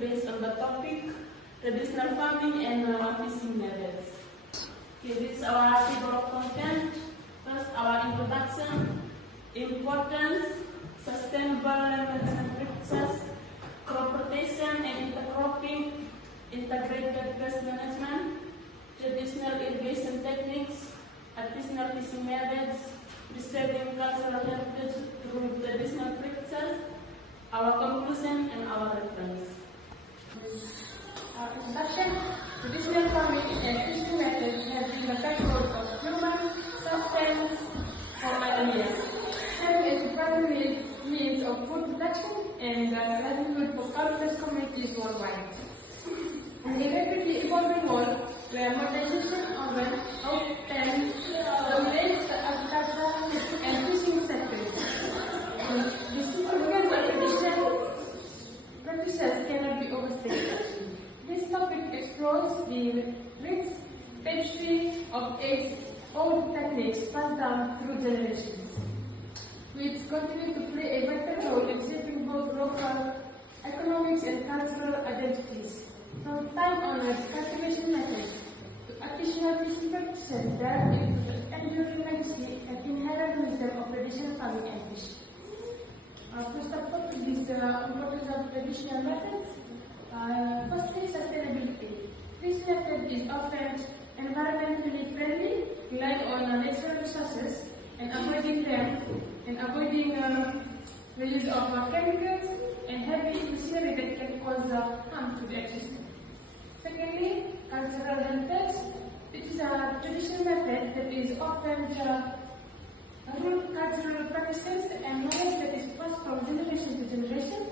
based on the topic traditional farming and fishing methods. Okay, this is our table of content. First, our introduction, importance, sustainable land management practices, crop rotation and intercropping, integrated pest management, traditional irrigation techniques, artisanal fishing methods, preserving cultural heritage through traditional practices, our conclusion and our reference. Introduction. Traditional farming and fishing methods have been the backbone of human subsistence for millennia, serving as the primary means of food production and livelihood for countless communities worldwide. In a rapidly evolving world where modernization often dominates the agriculture and fishing sectors, the significance of traditional practices cannot be overstated. This topic explores the rich tapestry of age-old techniques passed down through generations, which continue to play a vital role in shaping both local economics and cultural identities. From time-honored cultivation methods to artisanal fishing practices that into the enduring legacy and inherent wisdom of traditional farming and fishing. To start off with this importance of traditional methods, firstly, sustainability. This method is often environmentally friendly, relying on natural resources and avoiding the use of chemicals and heavy machinery that can cause harm to the ecosystem. Secondly, cultural heritage. It is a traditional method that is often root cultural practices and knowledge that is passed from generation to generation.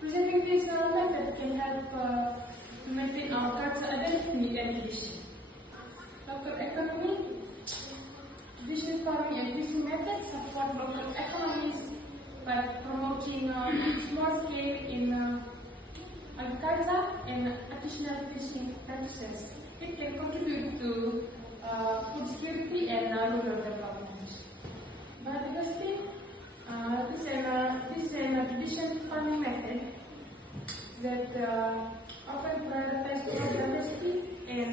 Preserving this method can help to maintain our cultural identity and tradition. Local economy. Traditional farming and fishing methods support local economies by promoting small scale in agriculture and artisanal fishing practices. It can contribute to food security and rural development. Biodiversity. This is a traditional farming method that often prioritizes biodiversity and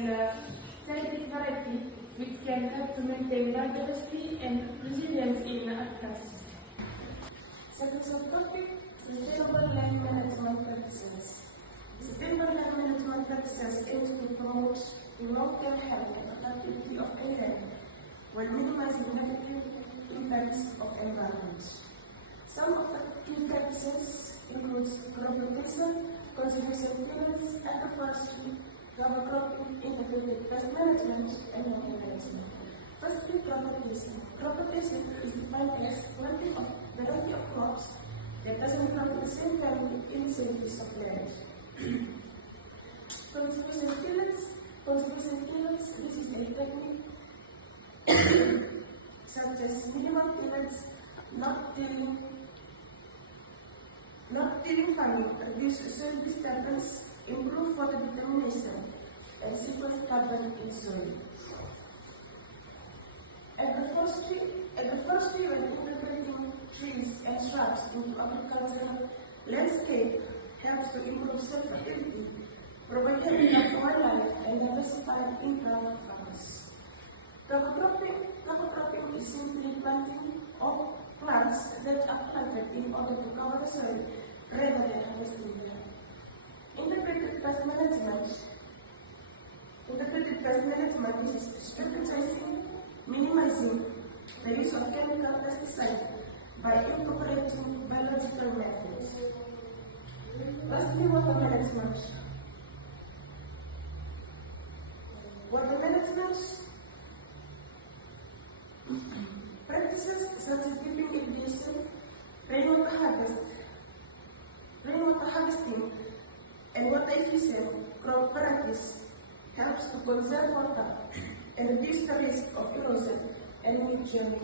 genetic variety, which can help to maintain biodiversity and resilience in agriculture system. Second subtopic, sustainable land management practices. Sustainable land management practices aims to promote the long-term health and productivity of a land while minimizing negative impacts of environment. Some of the key practices include crop rotation, conservation fields, agroforestry, cover cropping, integrated pest management, and land management. Firstly, crop rotation. Crop rotation is defined as planting of variety of crops that doesn't belong to the same family in the same piece of land. Conservation fields. This is a technique such as minimal tillage, not tilling farming, reduce soil disturbance, improve water determination, and sequester carbon in soil. Agroforestry, when integrating trees and shrubs into agricultural landscape, helps to improve soil fertility, provide habitat for wildlife, and diversify income farmers. Cover cropping is simply planting of plants that are planted in order to cover the soil rather than harvesting them. Integrated pest management is strategizing, minimizing the use of chemical pesticides by incorporating biological methods. Lastly, water management. Practices such as drip irrigation, rainwater harvesting, and water efficient crop varieties helps to conserve water and reduce the risk of erosion and nutrient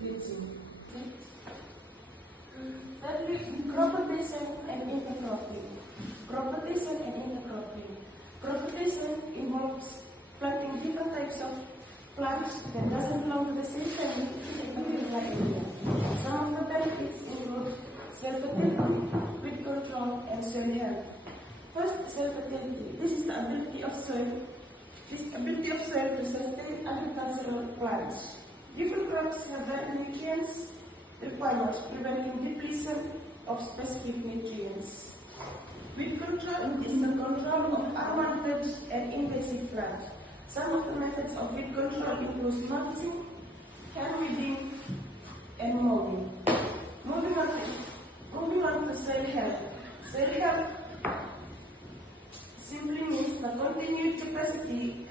leaching. Thirdly, crop rotation and intercropping. Crop rotation involves planting different types of plants that doesn't belong to the same family in a given area. Some of the benefits include soil fertility, weed control, and soil health. First, soil fertility. This is the ability of soil. To sustain agricultural plants. Different crops have varied nutrients requirements, preventing depletion of specific nutrients. Weed control is the control of unwanted and invasive plants. Some of the methods of weed control include mulching, hand weeding, and mowing. Moving on to soil health. Soil health simply means the continued capacity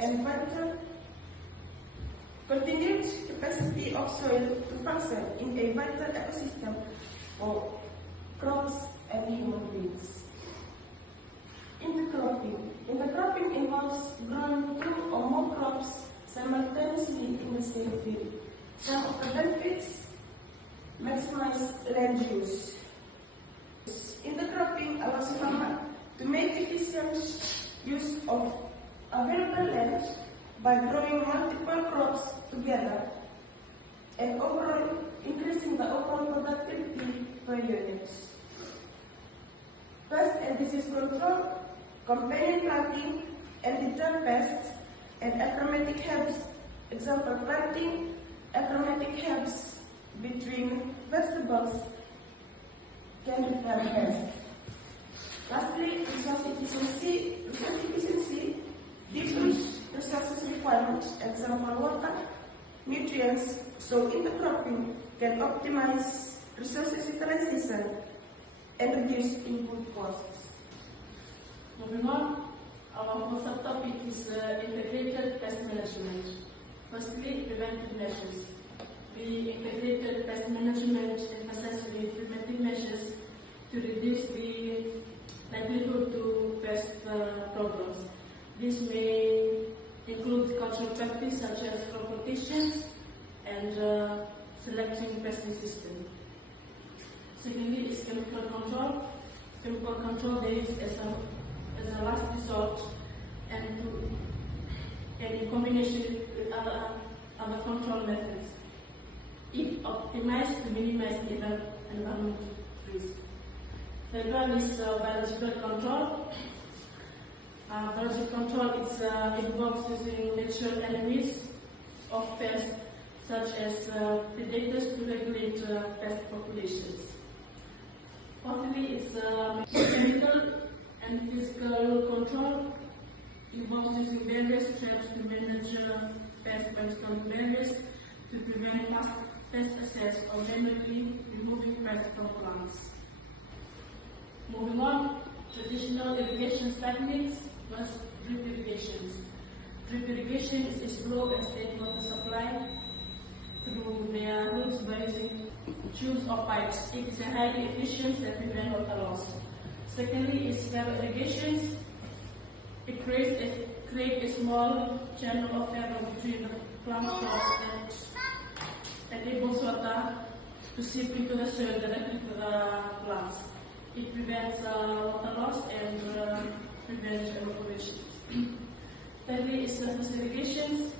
of soil to function in a vital ecosystem for crops and human beings. Intercropping involves growing 2 or more crops simultaneously in the same field. Some of the benefits: maximize land use. Intercropping allows farmers to make efficient use of available land by growing multiple crops together and overall increasing the overall productivity per unit. Pest and disease control, companion planting and deter pests and achromatic herbs. Example, planting achromatic herbs between vegetables can repel pests. Lastly, resource efficiency, different resources requirements, example water, nutrients, so intercropping can optimize resources utilization and reduce input costs. Moving on, our first subtopic is integrated pest management. Firstly, preventive measures. The integrated pest management emphasizes preventive measures to reduce the likelihood to pest problems. This may include cultural practice such as crop rotations and selecting pest resistance. Secondly is chemical control. Chemical control is as a last resort and in combination with other control methods. It optimizes to minimize the environmental risk. Third one is biological control. Biological control involves using natural enemies of pests such as predators to regulate pest populations. Fourthly is chemical and physical control. Involves using various traps to manage pest by installing barriers to prevent pest access or manually removing pests from plants. Moving on, traditional irrigation techniques plus drip irrigations. Drip irrigation is a slow and steady water supply through their roots by using tubes or pipes. It is a highly efficient and prevent water loss. Secondly is furrow irrigations. It creates a small channel of furrow between the plant pots that enables water to seep into the soil directly to the plants. It prevents water loss and prevents evaporation. Thirdly is surface irrigations,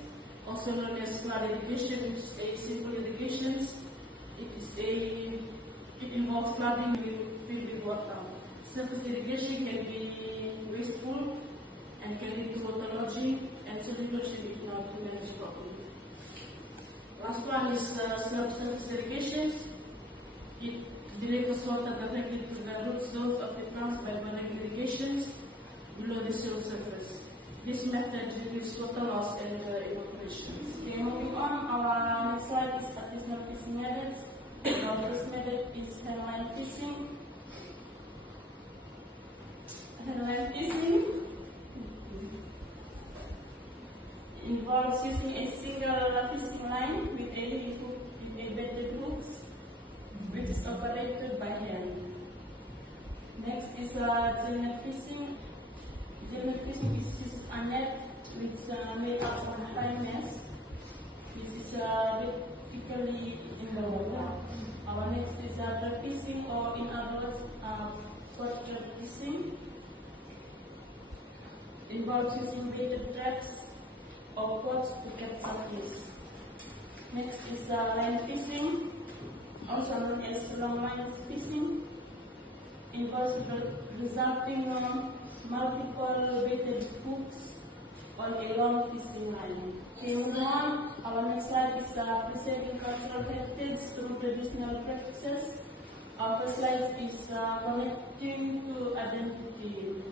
also known as flood irrigation, which is a simple irrigation. It involves flooding filled with water. Surface irrigation can be wasteful and can lead to waterlogging and solution if not managed properly. Last one is surface irrigations. It delivers water directly to the root zones of the plants by running irrigations below the soil surface. This method reduces water loss and evaporation. Okay, moving on, our next slide is artisanal fishing methods. Our first method is handline fishing. Handline fishing involves using a single fishing line with a bedded hooks, which is operated by hand. Next is gillnet fishing. Gillnet fishing is a net which is made up of fine nets, which is vertically in the water. Our next is trap fishing, or in other words, spot trap fishing. Involves using baited traps or pots to capture fish. Next is line fishing, also known as long line fishing. Involves resulting multiple weighted hooks on a long fishing line. K1, our next slide is preserving cultural heritage through traditional practices. Our first slide is connecting to identity.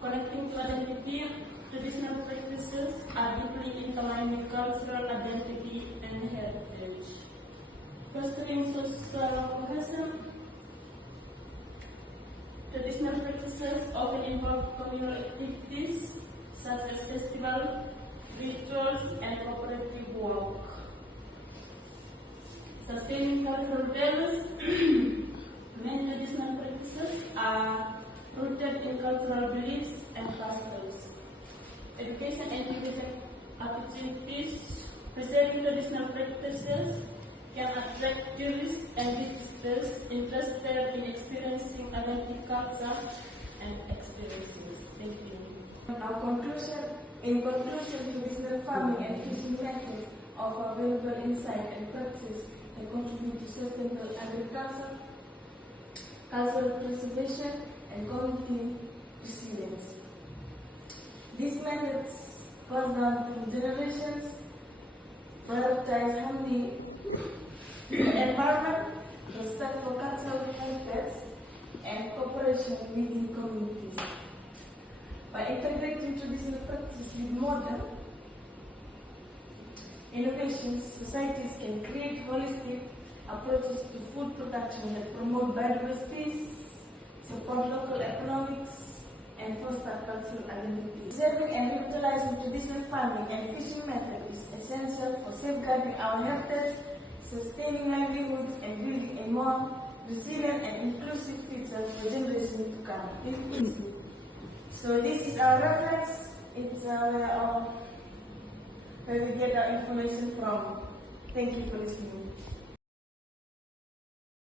Connecting to identity, traditional practices are deeply intertwined with cultural identity and heritage. Fostering social cohesion, traditional practices often involve communal activities such as festivals, rituals, and cooperative work. Sustaining cultural values, many traditional practices are rooted in cultural beliefs and customs. Education and education opportunities, preserving traditional practices can attract tourists and visitors interested in experiencing authentic culture and experiences. Thank you. In conclusion, traditional farming and fishing methods offer valuable insight and practices that contribute to sustainable agriculture, cultural preservation, and community resilience. These methods pass down from generations, prioritize harmony with the environment, respect for cultural heritage, and cooperation within communities. By integrating traditional practices with modern innovations, societies can create holistic approaches to food production that promote biodiversity, support local economics, and foster cultural identity. Preserving and revitalizing traditional farming and fishing methods is essential for safeguarding our heritage, sustaining livelihoods, and building a more resilient and inclusive future for generations to come. So this is our reference. It's where we get our information from. Thank you for listening.